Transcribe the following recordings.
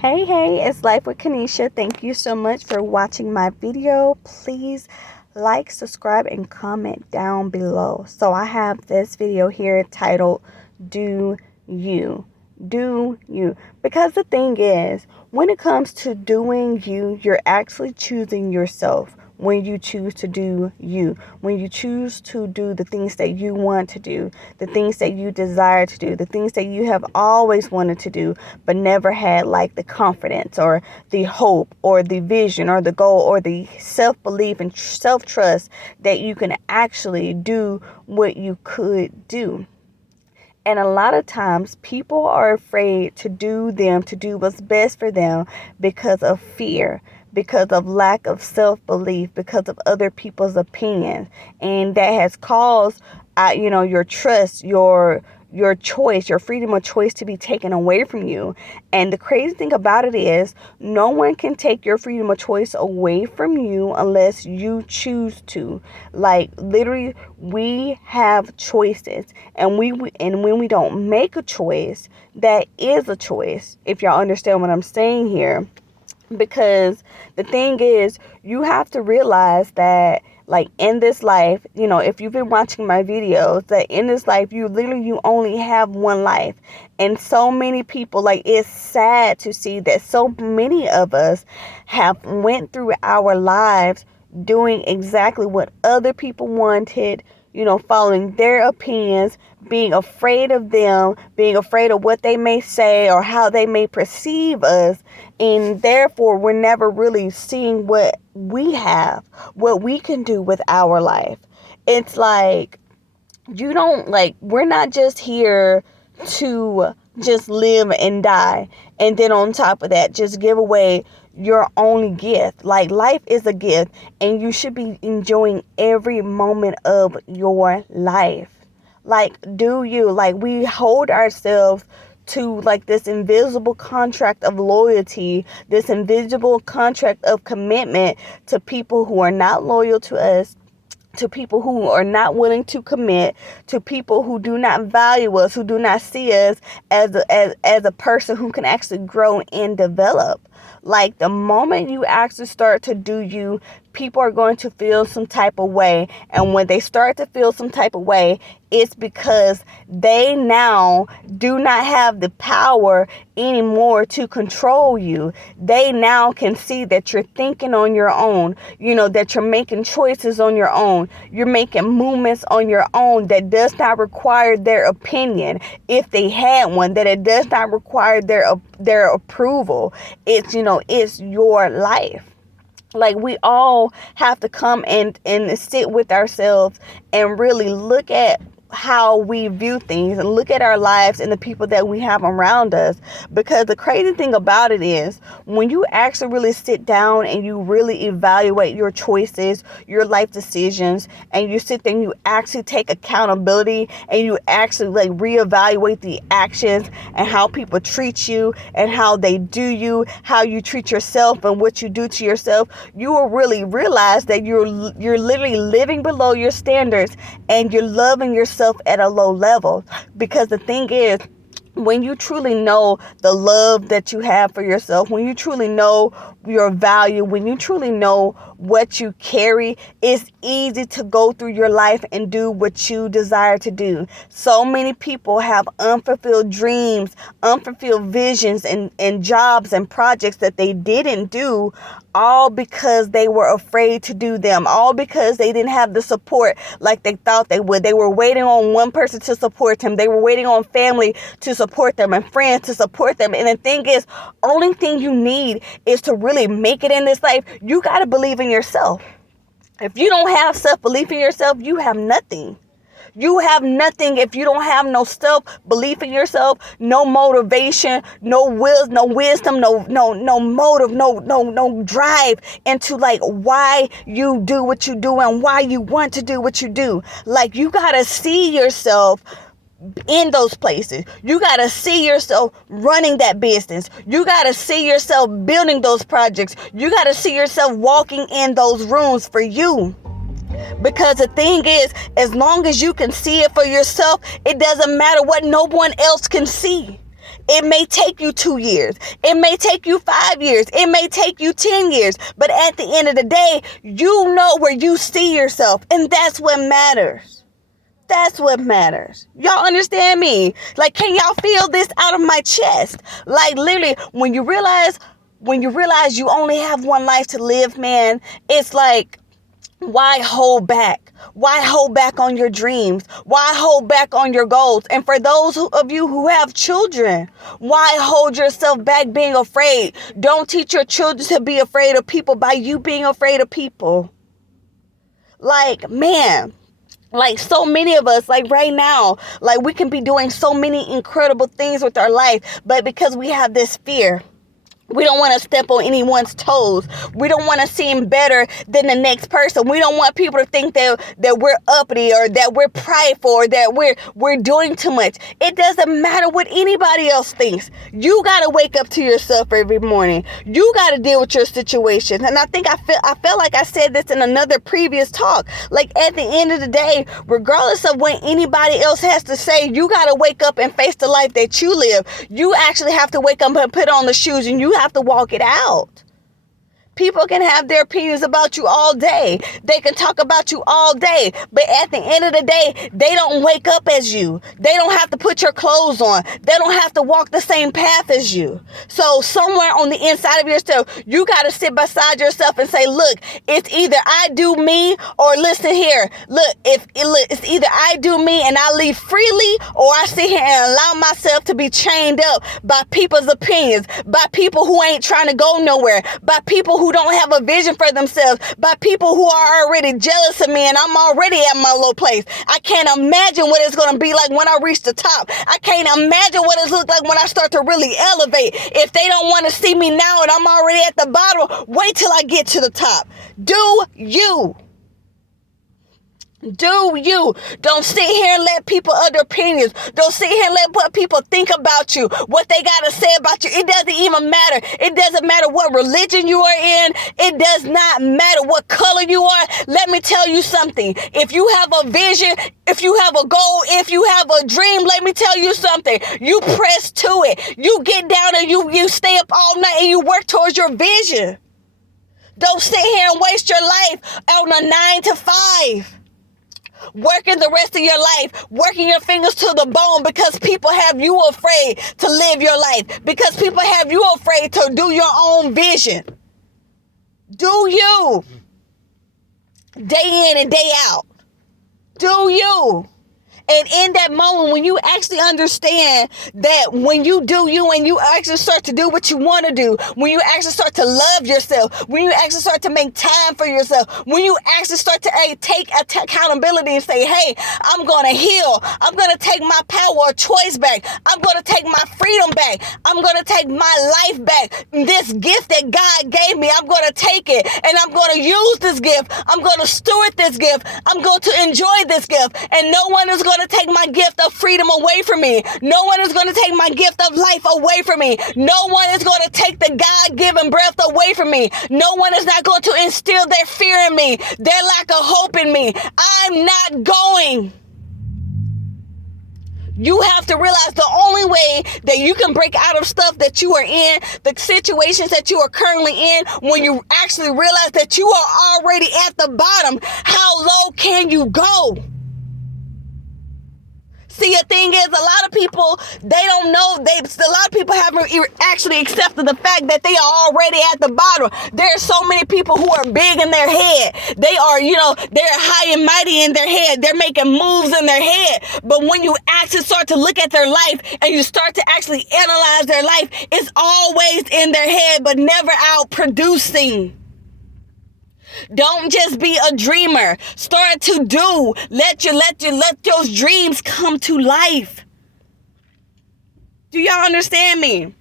Hey, it's Life with Kanisha. Thank you so much for watching my video. Please like, subscribe, and comment down below. So I have this video here titled, Do You? Do you? Because the thing is, when it comes to doing you, you're actually choosing yourself. When you choose to do you, when you choose to do the things that you want to do, the things that you desire to do, the things that you have always wanted to do, but never had like the confidence or the hope or the vision or the goal or the self-belief and self-trust that you can actually do what you could do. And a lot of times people are afraid to do what's best for them because of fear, because of lack of self-belief, because of other people's opinions. And that has caused, your trust, your choice, your freedom of choice to be taken away from you. And the crazy thing about it is no one can take your freedom of choice away from you unless you choose to. Like literally, we have choices, and when we don't make a choice, that is a choice. If y'all understand what I'm saying here. Because the thing is, you have to realize that like in this life, if you've been watching my videos, that in this life, you only have one life. And so many people, like, it's sad to see that so many of us have went through our lives doing exactly what other people wanted, following their opinions, being afraid of them, being afraid of what they may say or how they may perceive us. And therefore, we're never really seeing what we have, what we can do with our life. It's like, we're not just here to just live and die. And then on top of that, just give away your only gift. Like, life is a gift, and you should be enjoying every moment of your life. Like, do you? Like, we hold ourselves to like this invisible contract of loyalty, this invisible contract of commitment to people who are not loyal to us, to people who are not willing to commit, to people who do not value us, who do not see us as a person who can actually grow and develop. Like, the moment you actually start to do you, people are going to feel some type of way. And when they start to feel some type of way, it's because they now do not have the power anymore to control you. They now can see that you're thinking on your own, that you're making choices on your own. You're making movements on your own that does not require their opinion. If they had one, that it does not require their approval. It's your life. Like, we all have to come and sit with ourselves and really look at how we view things and look at our lives and the people that we have around us. Because the crazy thing about it is, when you actually really sit down and you really evaluate your choices, your life decisions, and you sit there and you actually take accountability and you actually like reevaluate the actions and how people treat you and how they do you, how you treat yourself and what you do to yourself, you will really realize that you're literally living below your standards and you're loving yourself at a low level. Because the thing is, when you truly know the love that you have for yourself, when you truly know your value, when you truly know what you carry, it's easy to go through your life and do what you desire to do. So many people have unfulfilled dreams, unfulfilled visions, and jobs and projects that they didn't do, all because they were afraid to do them, all because they didn't have the support like they thought they would. They were waiting on one person to support them. They were waiting on family to support them and friends to support them. And the thing is, only thing you need is to really make it in this life. You got to believe in yourself. If you don't have self-belief in yourself, you have nothing. You have nothing if you don't have no self-belief in yourself, no motivation, no wisdom, no motive, no drive into like why you do what you do and why you want to do what you do. Like, you got to see yourself in those places. You got to see yourself running that business. You got to see yourself building those projects. You got to see yourself walking in those rooms for you. Because the thing is, as long as you can see it for yourself, it doesn't matter what no one else can see. It may take you 2 years. It may take you 5 years. It may take you 10 years. But at the end of the day, you know where you see yourself. And that's what matters. That's what matters. Y'all understand me? Like, can y'all feel this out of my chest? Like, literally, when you realize you only have one life to live, man, it's like, why hold back? Why hold back on your dreams? Why hold back on your goals? And for those of you who have children, why hold yourself back being afraid? Don't teach your children to be afraid of people by you being afraid of people. Like, man, like so many of us, like right now, like we can be doing so many incredible things with our life, but because we have this fear, we don't want to step on anyone's toes. We don't want to seem better than the next person. We don't want people to think that we're uppity or that we're prideful or that we're doing too much. It doesn't matter what anybody else thinks. You got to wake up to yourself every morning. You got to deal with your situations. And I think I felt like I said this in another previous talk. Like at the end of the day, regardless of what anybody else has to say, you got to wake up and face the life that you live. You actually have to wake up and put on the shoes, and you have to walk it out. People can have their opinions about you all day. They can talk about you all day. But at the end of the day, they don't wake up as you. They don't have to put your clothes on. They don't have to walk the same path as you. So somewhere on the inside of yourself, you got to sit beside yourself and say, look, it's either I do me, or listen here. Look, it's either I do me and I leave freely, or I sit here and allow myself to be chained up by people's opinions, by people who ain't trying to go nowhere, by people who don't have a vision for themselves, by people who are already jealous of me and I'm already at my low place. I can't imagine what it's going to be like when I reach the top. I can't imagine what it looks like when I start to really elevate. If they don't want to see me now and I'm already at the bottom, wait till I get to the top. Do you. Do you. Don't sit here and let people other opinions. Don't sit here and let what people think about you, what they got to say about you. It doesn't even matter. It doesn't matter what religion you are in. It does not matter what color you are. Let me tell you something. If you have a vision, if you have a goal, if you have a dream, let me tell you something. You press to it. You get down and you stay up all night and you work towards your vision. Don't sit here and waste your life on a 9 to 5. Working the rest of your life, working your fingers to the bone because people have you afraid to live your life, because people have you afraid to do your own vision. Do you. Day in and day out. Do you. And in that moment, when you actually understand that when you do you and you actually start to do what you want to do, when you actually start to love yourself, when you actually start to make time for yourself, when you actually start to take accountability and say, hey, I'm going to heal. I'm going to take my power of choice back. I'm going to take my freedom back. I'm going to take my life back. This gift that God gave me, I'm going to take it and I'm going to use this gift. I'm going to steward this gift. I'm going to enjoy this gift. And no one is going to take my gift of freedom away from me. No one is going to take my gift of life away from me. No one is going to take the God-given breath away from me. No one is not going to instill their fear in me, their lack of hope in me. I'm not going. You have to realize the only way that you can break out of stuff that you are in, the situations that you are currently in, when you actually realize that you are already at the bottom. How low can you go? See, the thing is, a lot of people, they don't know, a lot of people haven't actually accepted the fact that they are already at the bottom. There are so many people who are big in their head. They are, they're high and mighty in their head. They're making moves in their head. But when you actually start to look at their life and you start to actually analyze their life, it's always in their head, but never out producing. Don't just be a dreamer. Start to do. Let those dreams come to life. Do y'all understand me?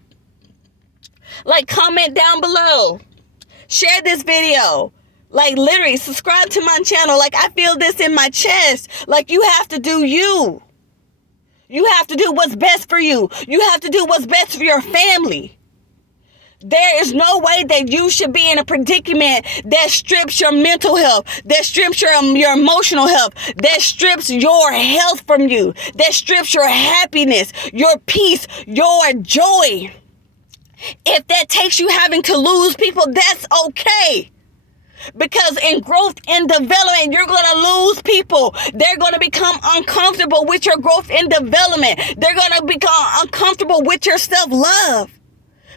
Like, comment down below. Share this video. Like, literally, subscribe to my channel. Like, I feel this in my chest. Like, you have to do you. You have to do what's best for you. You have to do what's best for your family. There is no way that you should be in a predicament that strips your mental health, that strips your emotional health, that strips your health from you, that strips your happiness, your peace, your joy. If that takes you having to lose people, that's okay. Because in growth and development, you're going to lose people. They're going to become uncomfortable with your growth and development. They're going to become uncomfortable with your self-love.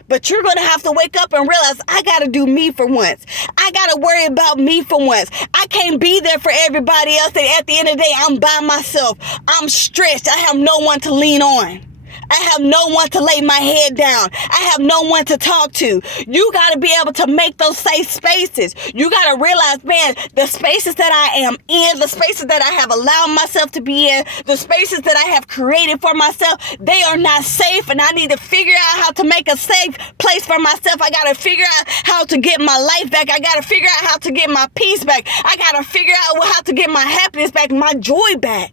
But you're going to have to wake up and realize, I got to do me for once. I got to worry about me for once. I can't be there for everybody else. And at the end of the day, I'm by myself. I'm stressed. I have no one to lean on. I have no one to lay my head down. I have no one to talk to. You got to be able to make those safe spaces. You got to realize, man, the spaces that I am in, the spaces that I have allowed myself to be in, the spaces that I have created for myself, they are not safe, and I need to figure out how to make a safe place for myself. I got to figure out how to get my life back. I got to figure out how to get my peace back. I got to figure out how to get my happiness back, my joy back.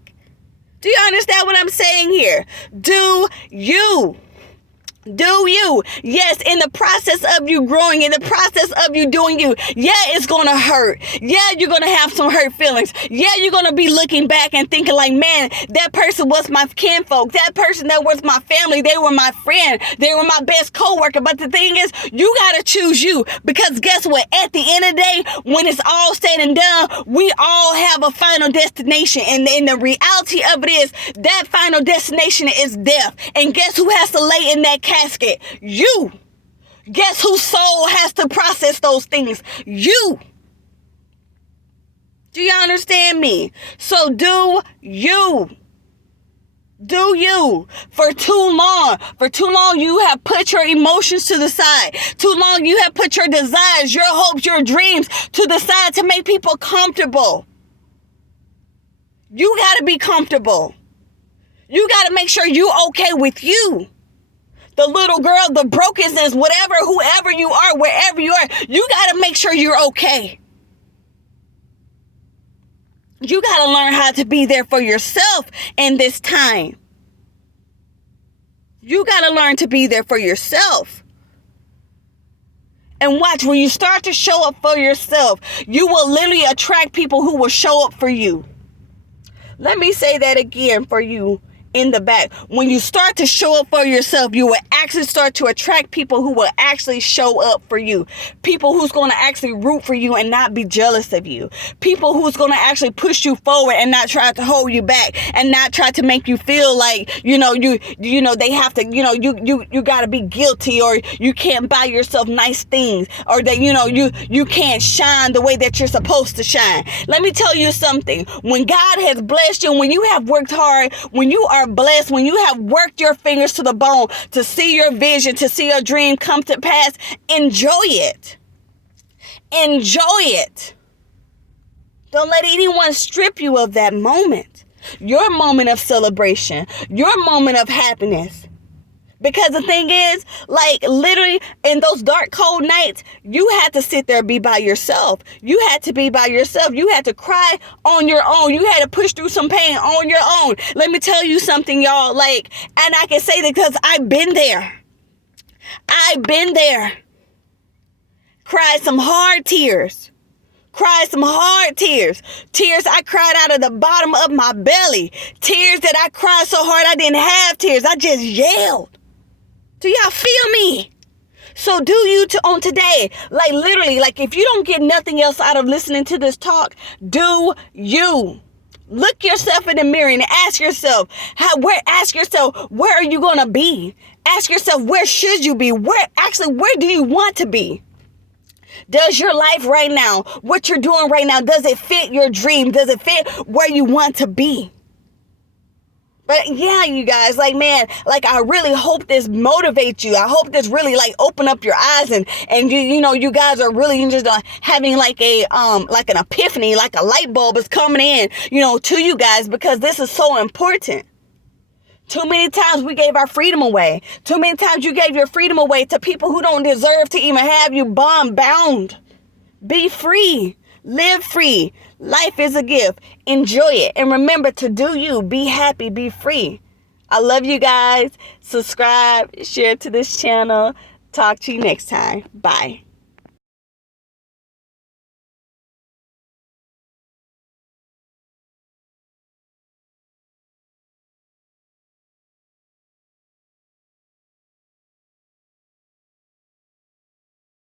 Do you understand what I'm saying here? Do you? Do you? Yes, in the process of you growing, in the process of you doing you, yeah, it's going to hurt. Yeah, you're going to have some hurt feelings. Yeah, you're going to be looking back and thinking like, man, that person was my kinfolk. That person that was my family. They were my friend. They were my best coworker. But the thing is, you got to choose you, because guess what? At the end of the day, when it's all said and done, we all have a final destination. And the reality of it is that final destination is death. And guess who has to lay in that casket? You. Guess whose soul has to process those things? You. Do you understand me? So do you. Do you. For too long you have put your emotions to the side. Too long you have put your desires, your hopes, your dreams to the side to make people comfortable. You got to be comfortable. You got to make sure you okay with you. The little girl, the brokenness, whatever, whoever you are, wherever you are, you got to make sure you're okay. You got to learn how to be there for yourself in this time. You got to learn to be there for yourself. And watch, when you start to show up for yourself, you will literally attract people who will show up for you. Let me say that again for you in the back. When you start to show up for yourself, you will actually start to attract people who will actually show up for you. People who's going to actually root for you and not be jealous of you. People who's going to actually push you forward and not try to hold you back and not try to make you feel like, they have to, you got to be guilty, or you can't buy yourself nice things, or that, you can't shine the way that you're supposed to shine. Let me tell you something. When God has blessed you, when you have worked hard, when you are blessed, when you have worked your fingers to the bone to see your vision, to see your dream come to pass, enjoy it. Enjoy it. Don't let anyone strip you of that moment. Your moment of celebration, your moment of happiness. Because the thing is, like, literally in those dark, cold nights, you had to sit there and be by yourself. You had to be by yourself. You had to cry on your own. You had to push through some pain on your own. Let me tell you something, y'all. And I can say that because I've been there. I've been there. Cried some hard tears. Cried some hard tears. Tears I cried out of the bottom of my belly. Tears that I cried so hard I didn't have tears. I just yelled. Do y'all feel me? So do you on today. Literally, if you don't get nothing else out of listening to this talk, do you. Look yourself in the mirror and ask yourself, where are you going to be? Ask yourself, where should you be? Where do you want to be? Does your life right now, what you're doing right now, does it fit your dream? Does it fit where you want to be? But yeah, you guys, I really hope this motivates you. I hope this really open up your eyes and you guys are really just having an epiphany, like a light bulb is coming in, to you guys, because this is so important. Too many times we gave our freedom away. Too many times you gave your freedom away to people who don't deserve to even have you bound. Be free. Live free. Life is a gift. Enjoy it. And remember to do you. Be happy. Be free. I love you guys. Subscribe. Share to this channel. Talk to you next time. Bye.